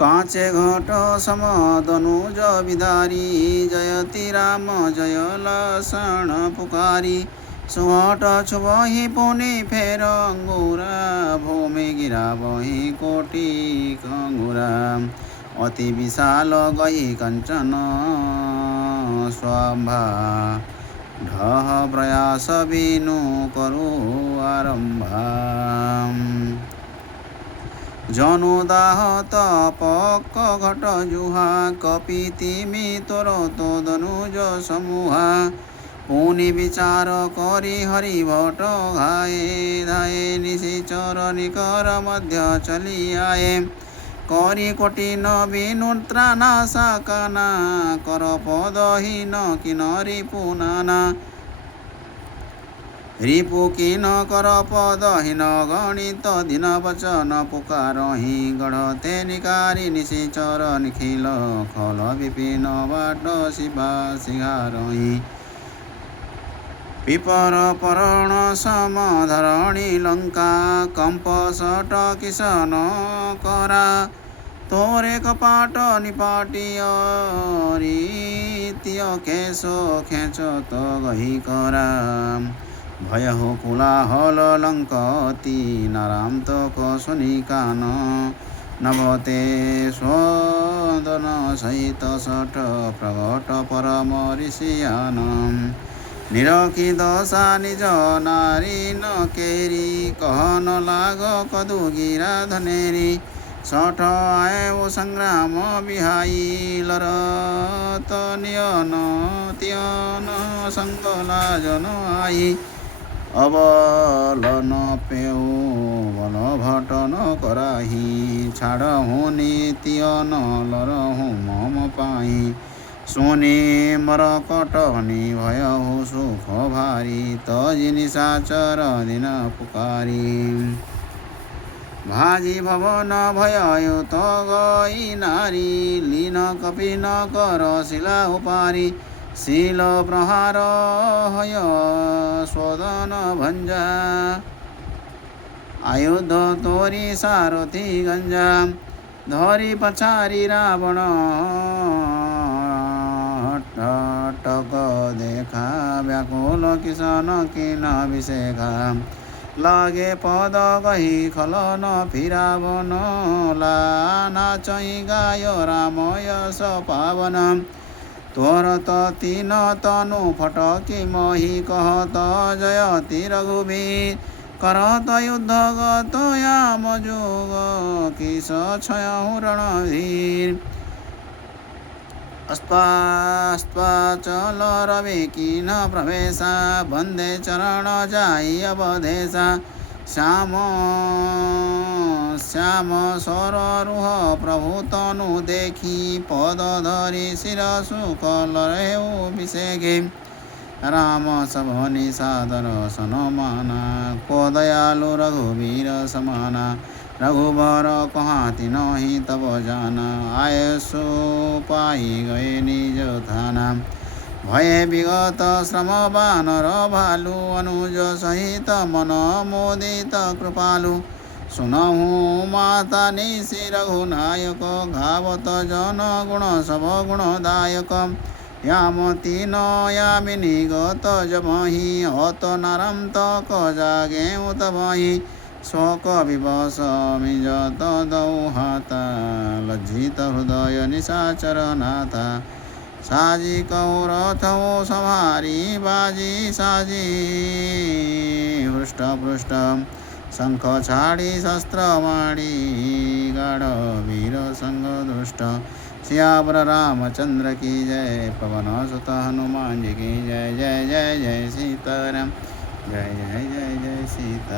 काँचे घट समदनुज विदारी जयति राम जय लसण पुकारी सुहट छुबहि पुनि फेर अङ्गुरा भूमि गिरा बहि कोटि अङ्गुरा अति विशाल गई कञ्चन स्वभा ढह प्रयास बिनु करु आरम्भा जनुदाह तपक घट जुहा कपितिमि तोर तो दनुज समूहा पुनि विचार करी हरि भट घाए धाए निशिचर निकर मध्य चली आए करी कोटिन बिनु त्रानाशा काना कर पदहीन किनरी पुनाना रिपु किन कर पदहीन गणित दिन वचन पुकारहि गढते निकारी निशिचर निखिल खल विपिन बाट शिवा सिंहारहि पिपर परण समधरणी लङ्का कम्प सट किसन करा तोरे कपाट निपाटिय रीतिय केशो खेच त गही करा भय हो कोलाहल लङ्कति नाराम त कसुनि कान नभते स्वदन सहित सट प्रगट परम ऋषियान निरखी दशा निज नारी न केरी कहन लाग कदु गिरा धनेरी सठ आए ओ संग्राम बिहाई लरत नियन तियन सङ्कला जन आई अबल न पेऊ बल भट न कराही छाड हुनी तियन लरहु मम पाई सुनि मर कटनी भय हो सुख भारी तजि निशाचर दिन पुकारी भाजी भवन भयो त गई नारी लिन कपि न कर शिला उपारी शिल प्रहार हय स्वदन भञ्जा आयुध तोरी सारथी गञ्जा धरी पछारी रावण टक देखा व्याकुल किसन किन विषेखा लागे पद गही खलन फिरावन लाना चै गायो राम यश पावन तोर त तीन तनु फटकी मही कहत जयति रघुवीर करत युद्ध गत याम जोग किस क्षयहु रणधीर अस्त्वा चल रवि किन प्रवेशा बन्दे चरण जाई अवधेशा श्याम श्याम सर रुह प्रभु तनु देखी पद धरी शिर सुख लरेऊ विषेगे राम सबनि सादर सनमाना को दयालु रघुवीर समाना रघुबर कहाँ तिनहि तब जाना आयसो पाई गए निज थाना भये विगत श्रम बानर भालु अनुज सहित मन मोदित कृपालु सुनहु माता निशि रघुनायक घावत जन गुण सब गुणदायक यामति न यामिनी गत जमहि हत नारम तक जागे तबहि शोक विवश मिजत दौहाता लज्जित हृदय निशाचर नाथा साजी कौरथो सवारी बाजी साजी हृष्ट पृष्ठ शंख छाडी शस्त्र माडी गाढ वीर संग दुष्ट सियावर रामचंद्र की जय पवन सुत हनुमान जी की जय जय जय जय सीताराम जय जय जय जय सीता।